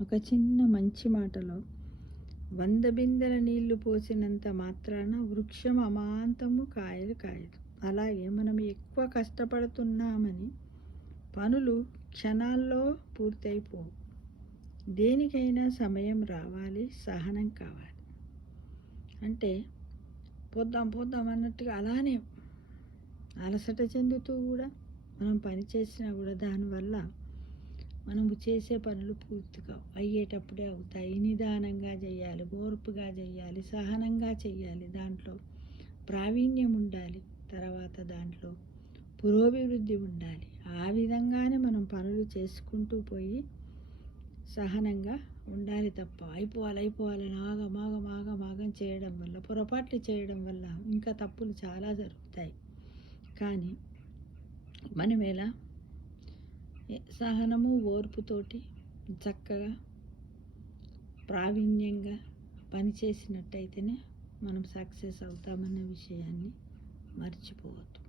ఒక చిన్న మంచి మాటలో 100 బిందెల నీళ్లు పోసినంత మాత్రాన వృక్షం అమాంతము కాయలు కాయదు. అలాగే మనం ఎక్కువ కష్టపడుతున్నామని పనులు క్షణాల్లో పూర్తయిపోవు. దేనికైనా సమయం రావాలి, సహనం కావాలి. అంటే పోద్దాం అన్నట్టుగా అలానే అలసట చెందుతూ కూడా మనం పని చేసినా కూడా దానివల్ల మనము చేసే పనులు పూర్తిగా అయ్యేటప్పుడే అవుతాయి. నిదానంగా చేయాలి, ఓర్పుగా చేయాలి, సహనంగా చేయాలి. దాంట్లో ప్రావీణ్యం ఉండాలి, తర్వాత దాంట్లో పురోభివృద్ధి ఉండాలి. ఆ విధంగానే మనం పనులు చేసుకుంటూ పోయి సహనంగా ఉండాలి తప్ప అయిపోవాలని ఆగం చేయడం వల్ల, పొరపాట్లు చేయడం వల్ల ఇంకా తప్పులు చాలా జరుగుతాయి. కానీ మనం ఎలా సహనము ఓర్పుతోటి చక్కగా ప్రావీణ్యంగా పనిచేసినట్టయితేనే మనం సక్సెస్ అవుతామన్న విషయాన్ని మర్చిపోవద్దు.